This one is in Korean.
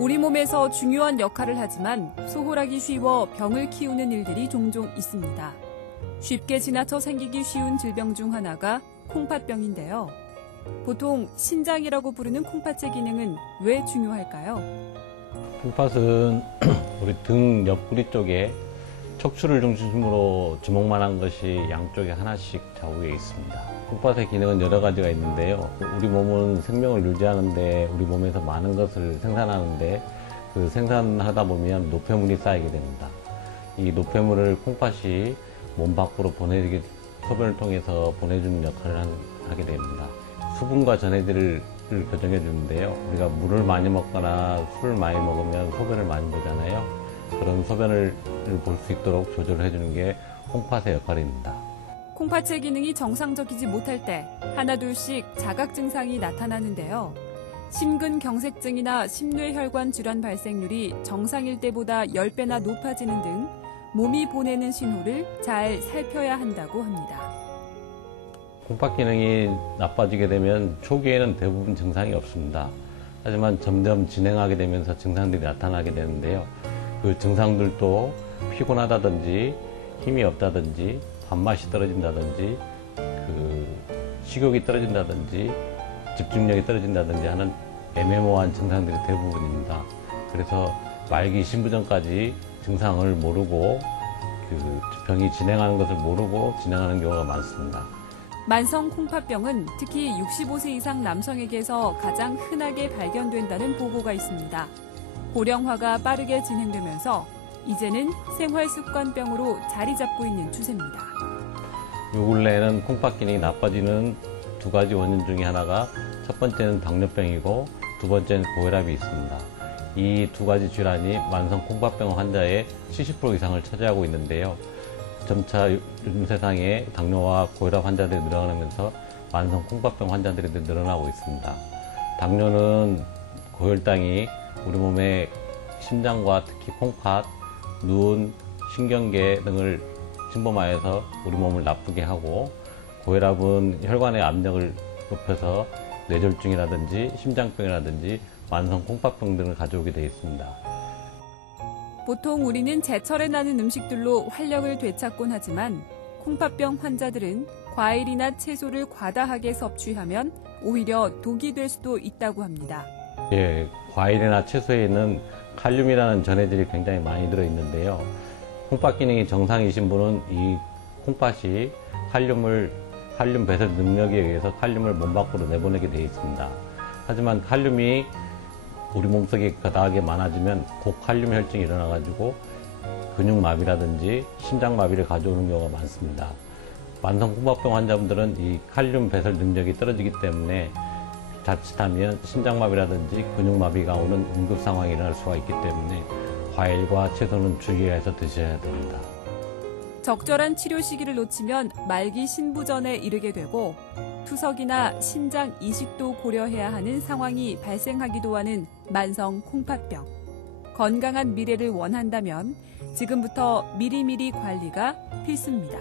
우리 몸에서 중요한 역할을 하지만 소홀하기 쉬워 병을 키우는 일들이 종종 있습니다. 쉽게 지나쳐 생기기 쉬운 질병 중 하나가 콩팥병인데요. 보통 신장이라고 부르는 콩팥의 기능은 왜 중요할까요? 콩팥은 우리 등 옆구리 쪽에 척추를 중심으로 주먹만한 것이 양쪽에 하나씩 좌우에 있습니다. 콩팥의 기능은 여러 가지가 있는데요. 우리 몸은 생명을 유지하는데 우리 몸에서 많은 것을 생산하는데 그 생산하다 보면 노폐물이 쌓이게 됩니다. 이 노폐물을 콩팥이 몸 밖으로 소변을 통해서 보내주는 역할을 하게 됩니다. 수분과 전해질을 교정해 주는데요. 우리가 물을 많이 먹거나 술을 많이 먹으면 소변을 많이 보잖아요. 그런 소변을 볼 수 있도록 조절을 해주는 게 콩팥의 역할입니다. 콩팥의 기능이 정상적이지 못할 때 하나둘씩 자각 증상이 나타나는데요. 심근경색증이나 심뇌혈관 질환 발생률이 정상일 때보다 10배나 높아지는 등 몸이 보내는 신호를 잘 살펴야 한다고 합니다. 콩팥 기능이 나빠지게 되면 초기에는 대부분 증상이 없습니다. 하지만 점점 진행하게 되면서 증상들이 나타나게 되는데요. 그 증상들도 피곤하다든지 힘이 없다든지 밥맛이 떨어진다든지 식욕이 떨어진다든지 집중력이 떨어진다든지 하는 애매모호한 증상들이 대부분입니다. 그래서 말기 신부전까지 증상을 모르고 병이 진행하는 것을 모르고 진행하는 경우가 많습니다. 만성 콩팥병은 특히 65세 이상 남성에게서 가장 흔하게 발견된다는 보고가 있습니다. 고령화가 빠르게 진행되면서 이제는 생활습관병으로 자리 잡고 있는 추세입니다. 요 근래에는 콩팥 기능이 나빠지는 두 가지 원인 중에 하나가 첫 번째는 당뇨병이고 두 번째는 고혈압이 있습니다. 이 두 가지 질환이 만성 콩팥병 환자의 70% 이상을 차지하고 있는데요. 점차 요즘 세상에 당뇨와 고혈압 환자들이 늘어나면서 만성 콩팥병 환자들이 늘어나고 있습니다. 당뇨는 고혈당이 우리 몸의 심장과 특히 콩팥, 눈, 신경계 등을 침범하여서 우리 몸을 나쁘게 하고, 고혈압은 혈관의 압력을 높여서 뇌졸중이라든지 심장병이라든지 만성 콩팥병 등을 가져오게 되어 있습니다. 보통 우리는 제철에 나는 음식들로 활력을 되찾곤 하지만 콩팥병 환자들은 과일이나 채소를 과다하게 섭취하면 오히려 독이 될 수도 있다고 합니다. 예, 과일이나 채소에 있는 칼륨이라는 전해질이 굉장히 많이 들어있는데요. 콩팥 기능이 정상이신 분은 이 콩팥이 칼륨 배설 능력에 의해서 칼륨을 몸 밖으로 내보내게 되어 있습니다. 하지만 칼륨이 우리 몸속에 과다하게 많아지면 고칼륨 혈증이 일어나가지고 근육마비라든지 심장마비를 가져오는 경우가 많습니다. 만성 콩팥병 환자분들은 이 칼륨 배설 능력이 떨어지기 때문에 자칫하면 심장마비라든지 근육마비가 오는 응급 상황이 일어날 수가 있기 때문에 과일과 채소는 주의해서 드셔야 됩니다. 적절한 치료 시기를 놓치면 말기 신부전에 이르게 되고 투석이나 신장 이식도 고려해야 하는 상황이 발생하기도 하는 만성 콩팥병. 건강한 미래를 원한다면 지금부터 미리미리 관리가 필수입니다.